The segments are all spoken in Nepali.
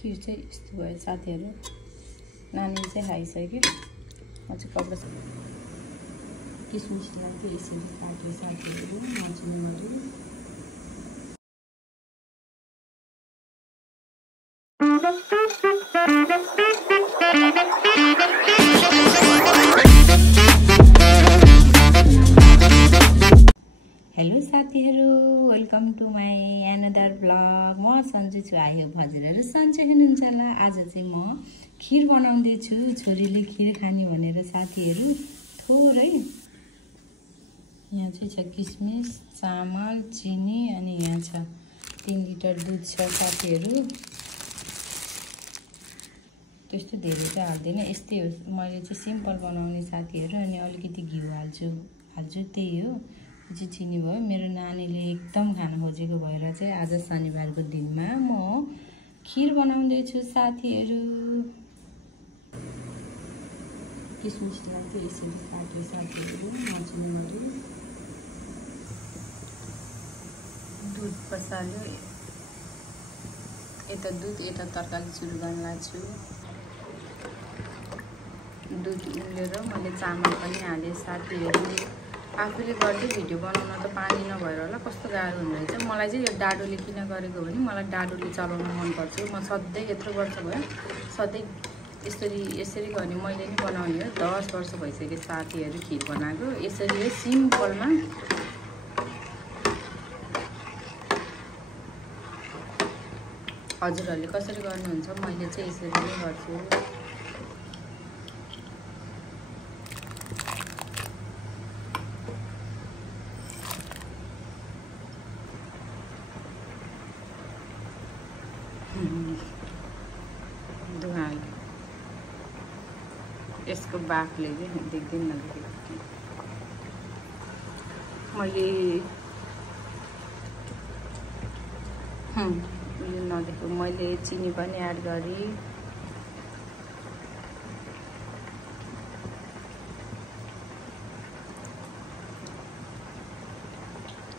खिर चाहिँ यस्तो भयो साथीहरू। नानी चाहिँ खाइसक्यो। म चाहिँ कपडा किसमिसलाई चाहिँ यसरी काट्यो साथीहरू मजाले। हेलो साथीहरू, welcome to my another blog. म सन्जु छु। आई होप हजुरहरू सन्चै हुनुहुन्छ होला। आज चाहिँ म खिर बनाउँदैछु। छोरीले खिर खाने भनेर साथीहरू। थोरै यहाँ चाहिँ छ किसमिस, चामल, चिनी अनि यहाँ छ 3 लिटर दुध छ साथीहरू। त्यस्तो धेरै चाहिँ हाल्दैन, यस्तै हो। मैले चाहिँ सिम्पल बनाउने साथीहरू। अनि अलिकति घिउ हाल्छु त्यही हो। यो चाहिँ चिनी भयो। मेरो नानीले एकदम खान खोजेको भएर चाहिँ आज शनिबारको दिनमा म खिर बनाउँदैछु साथीहरू। किसमिसलाई चाहिँ यसरी काट्यो साथीहरू मजाले। दुध पसाल्यो, यता दुध यता तरकारी सुरु गर्न लाग्छु। दुध उम्लेर मैले चामल पनि हालेँ साथीहरू। आफूले गर्दै भिडियो बनाउन त पानी नभएर होला कस्तो गाह्रो हुँदोरहेछ। मलाई चाहिँ यो डाडुले किन गरेको भने मलाई डाडुले चलाउन मनपर्छ। म सधैँ यत्रो वर्ष भयो सधैँ यसरी गर्ने मैले नि बनाउने हो। 10 वर्ष भइसक्यो साथीहरू खिर बनाएको। यसरी सिम्पलमा हजुरहरूले कसरी गर्नुहुन्छ, मैले चाहिँ यसरी नै गर्छु। दुहाल यसको बाफले चाहिँ देख्दैन नदेखेको मैले यो नदेखेको। मैले चिनी पनि एड गरेँ।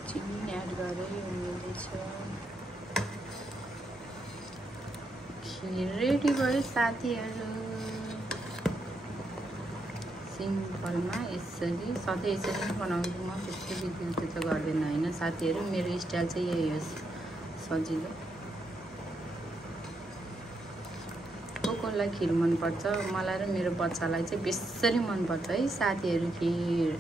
चिनी एड गरेँ। उम्लिँदैछ। खिर रेडी भयो साथीहरू। सिम्पलमा यसरी सधैँ यसरी नै बनाउँछु म। त्यस्तो बिग्रिन्छ त गर्दैन होइन साथीहरू। मेरो स्टाइल चाहिँ यही हो, सजिलो। कसलाई खिर मनपर्छ, मलाई र मेरो बच्चालाई चाहिँ बेसरी मनपर्छ है साथीहरू खिर।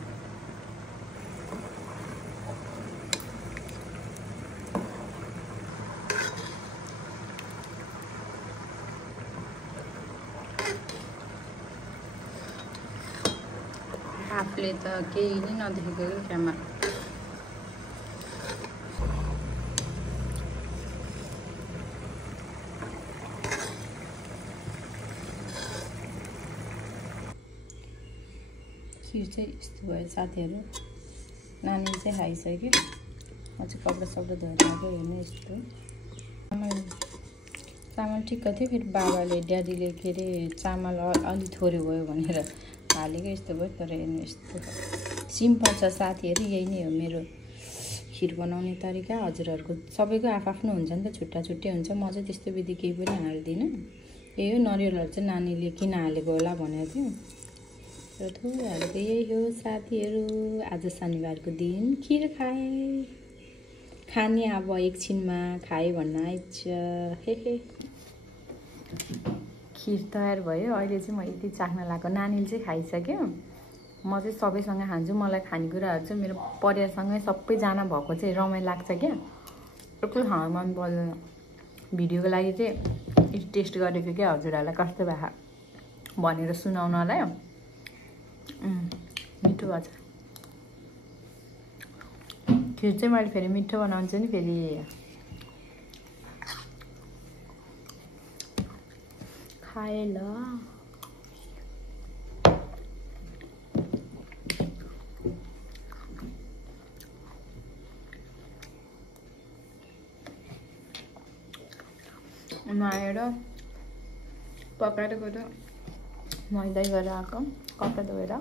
आफूले त केही नै नदेखेको क्यामेरा। खिर चाहिँ यस्तो भयो साथीहरू। नानी चाहिँ खाइसक्यो। म चाहिँ कपडा सपडा धोएर आएको। हेर्नु यस्तो चामल ठिक्क थियो। फेरि बाबाले ड्याडीले के अरे चामल अलि थोरै भयो भनेर हालेको, यस्तो भयो। तर हेर्नु यस्तो सिम्पल छ साथीहरू। यही नै हो मेरो खिर बनाउने तरिका। हजुरहरूको सबैको आफआफ्नो हुन्छ नि त, छुट्टा छुट्टै हुन्छ। म चाहिँ त्यस्तो विधि केही पनि हाल्दिनँ। यही हो। नरिवलहरू चाहिँ नानीले किन हालेको होला भनेको थियो, र थोरै हालेको। यही हो साथीहरू। आज शनिबारको दिन खिर खाने अब एकछिनमा खाएँ भन्न आइन्छ। हे खिर तयार भयो। अहिले चाहिँ म यति चाख्न लाग्यो। नानीले चाहिँ खाइसक्यो। म चाहिँ सबैसँग खान्छु। मलाई खानेकुराहरू चाहिँ मेरो परिवारसँगै सबैजना भएको चाहिँ रमाइलो लाग्छ क्या। एक्लै खान मन पर्दैन। भिडियोको लागि चाहिँ टेस्ट गरेको क्या हजुरहरूलाई कस्तो भयो भनेर सुनाउनलाई। मिठो भएको छ खिर चाहिँ। मैले फेरि मिठो बनाउँछु नि फेरि। खाए ल। नुहाएर पकाएर गएर मैदै गरेर आएको, कपडा धोएर।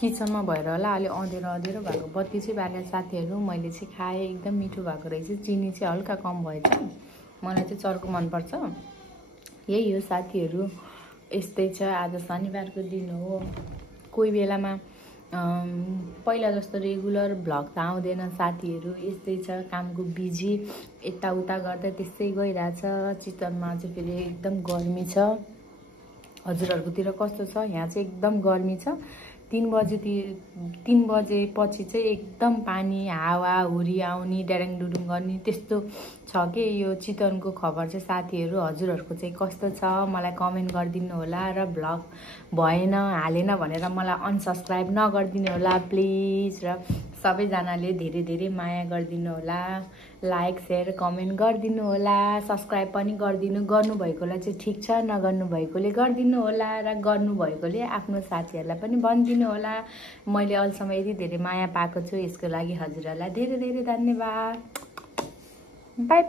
किचनमा भएर होला अलि अँधेरो भएको बत्ती चाहिँ बालेर साथीहरू मैले चाहिँ खाएँ एकदम मिठो भएको रहेछ चिनी चाहिँ हल्का कम भएछ मलाई चाहिँ चर्को मनपर्छ यही हो साथीहरू यस्तै छ आज शनिबारको दिन हो कोही बेलामा पहिला जस्तो रेगुलर भ्लग त आउँदैन साथीहरू यस्तै छ कामको बिजी यताउता गर्दा त्यस्तै गइरहेछ चितवनमा चाहिँ फेरि एकदम गर्मी छ हजुरहरुकोतिर कस्तो छ यहाँ चाहिँ एकदम गर्मी छ 3 बजेपछि चाहिँ एकदम पानी हावा हुरी आउने डाडाङ डुडुङ गर्ने त्यस्तो छ के यो चितवनको खबर चाहिँ साथीहरू हजुरहरुको चाहिँ कस्तो छ मलाई कमेन्ट गरिदिनु होला र भ्लग भएन हालेन भनेर मलाई अनसब्स्क्राइब नगर्दिनु होला प्लिज र सबैजनाले धेरै धेरै माया गरिदिनु होला लाइक शेयर कमेन्ट गरिदिनु होला सब्स्क्राइब पनि गर्नु भएकोलाई चाहिँ ठीक छ नगर्नु भएकोले गरिदिनु होला र गर्नु भएकोले आफ्नो साथीहरुलाई पनि भनिदिनु होला मैले अहिलेसम्म यति धेरै माया पाएको छु यसको लागि हजुरहरुलाई धेरै धेरै धन्यवाद बाइ